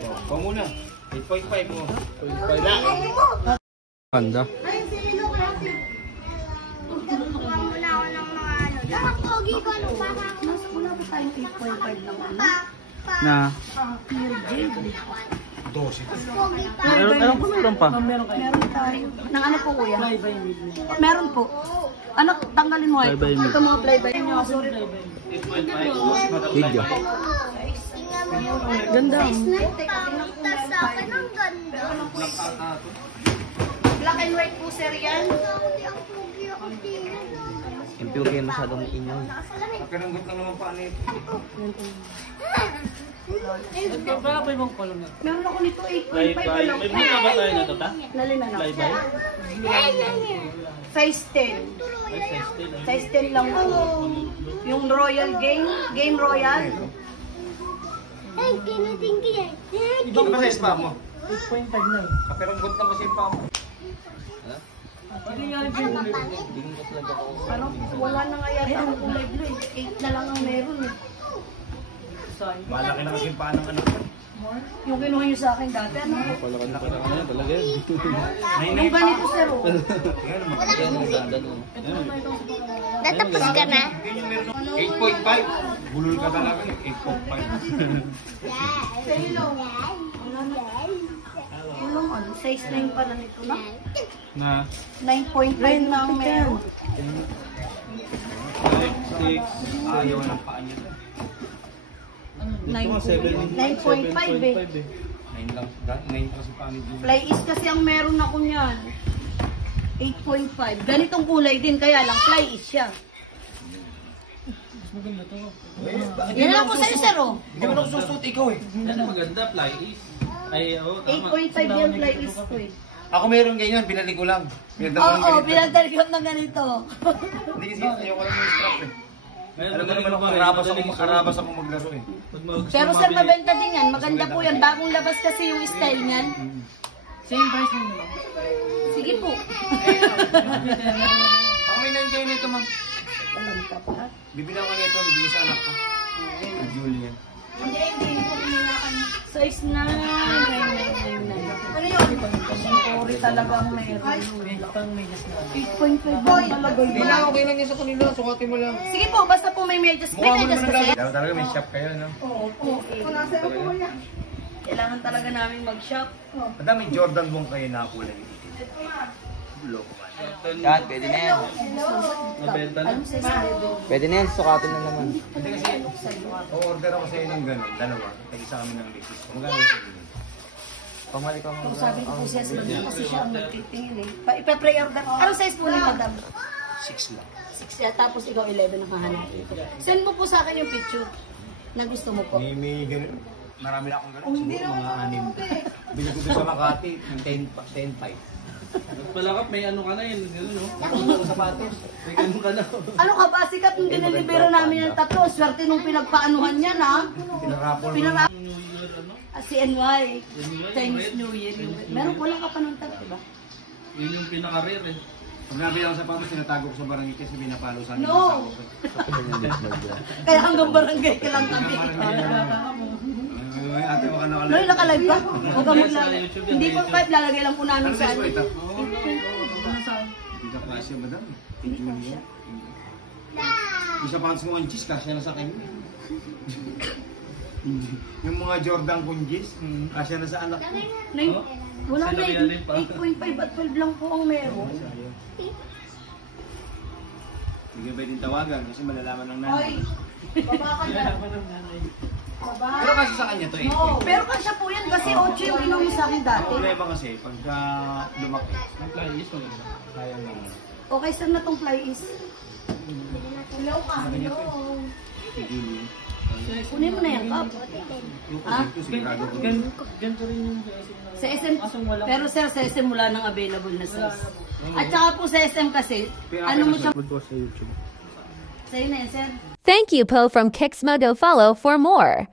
Ikaw muna. 8.5 mo. 8.5 lang. Ganda. Ayun, sino ko natin. Kukuha muna ako ng mga ano. Pogi ko, ano pa ako. Mas wala ba tayong 8.5 lang ano? Na. Pure jade. 12. Pogi pa. Meron pa. Meron tayo. Nang ano po kuya? Meron po. Ano, tanggalin mo ay. Fly by me. Ito mga fly-by nyo. Sorry. 8.5. Video. Ganda. Tapos sa akin, ang ganda. Black and white po sir yan. Hindi ang pogi ako din. Yung pure yan masyadong ingay. Pakiramgot lang naman paano ito. Meron ako nito 8.5 pa lang. May muna ba tayo na ito, ta? Nalina na. Fly-by? Size 10. Size 10 lang po. Yung Royal Game Royal. Ay, tinitingki yan. Ito ba sa spa mo? 8.5 na. Pakiramgot lang kasi pa mo. Parang wala na nga yata ang kulay blue eh. 8 na lang ang meron eh. Malaki na kasi pa ng anak ko. Yung kinuha nyo sa akin dati, ano? Palaki na yan talaga yan. Yung ganito sir oh. Natapos ka na? 8.5. Bulol ka talaga eh. 8.5. Walang ano, size 9 pala nito na. Na 9.5 na ang meron. 6. Ayaw ng paa niya. 9.5 eh. 9 lang. 9 kasi paa ni June. Fly is kasi ang meron ako niyan. 8.5. Ganitong kulay din, kaya lang fly is siya. Yan lang po sa'yo sir oh. Hindi mo nang susut ikaw eh. Yan ang maganda, fly is. Ay, oo, tama. 8.5 yan fly is ko eh. Ako meron ganyan, binalik ko lang. Oo, pinagtalikot ng ganito. Hindi kasi ayoko lang yung strap eh. Ngayon, Alam mo naman ako, karabas ako maglaro eh. Pero sir, mabenta din yan. Maganda po yan. Bagong labas kasi yung style niyan. Same price mo nila. Sige po. Ako may nandiyan nito ma'am. Alam ka pa. Bibilang ko nito, bibigyan sa anak ko. Julian. Hindi po pinakan. Size 9. 9. Ano yun? Singkori talaga ang meron. 8.5 boy. Hindi lang, okay lang yan sa kanila. Sukatin mo lang. Sige po, basta po may medyas. May Mukha mo medyas naman kasi. lang. Talaga may shop kayo, no? Oo. Kailangan talaga namin mag-shop. Madami Jordan bong kayo nakakulay dito. Loko man. Yan, pwede na yan. Mabenta na. Anong size 11? Pwede na yan, sukatin na naman. Hindi kasi, o-order ako sa'yo ng gano'n, dalawa. Tag-isa kami ng basis. Magkano sa inyo? Pamali ka mo. Kung sabi ko po siya, kasi siya ang magtitingin eh. Ipa-pre-order. Anong size po ni madam? 6 lang. 6 yan, tapos ikaw 11 ang hahanapin ko. Send mo po sa akin yung picture na gusto mo po. May gano'n. Marami na akong gano'n. Siguro mga 6. Bilag ko doon sa Makati, 10.5. Palakap, may ano ka na yun. Gano'n, no? Ang sapatos. May ganun ka na. Ano ka ba? Sikat nung dinilibero namin ng tatlo. Swerte nung pinagpaanuhan niya na. Pinarapol mo. Pinarap. New Year, ano? CNY. Chinese New Year. Meron wala ka pa nung tag, diba? Yun yung pinaka-rare eh. Pag nabi ang sapatos, tinatago ko sa barangay kasi binapalo sa amin. No! Kaya hanggang barangay ka lang kami. Ate, baka nakalive. Noy, naka-live ba? Huwag ka maglalagay. Hindi po kahit lalagay lang po namin sa ano. Ito. Hindi ka klase, madam. Julian. Yung sapatos mo ang cheese, kasya na sa akin. Yung mga Jordan kong cheese, kasya na sa anak ko. Noy, wala na 8.5 at 12 lang po ang meron. Hindi ka pwedeng tawagan kasi malalaman ng nanay. Baba ka na. Pero kasi sa kanya to eh. No, pero kasya po yan kasi 8 yung inuwi sa akin dati. Ang problema kasi, pagka lumaki, Ang fly is wala. kaya lang. Okay, saan na tong fly is? Hello ka. Hello. Si Julian. Kunin mo na yan, Kap. Ha? Ito sigurado ko. Ganito rin yung Sa SM, pero sir, sa SM wala nang available na size. At saka po sa SM kasi, ano mo siya? Sa YouTube. Sa'yo na yan, sir. Thank you, Po from Kixmodo. Follow for more.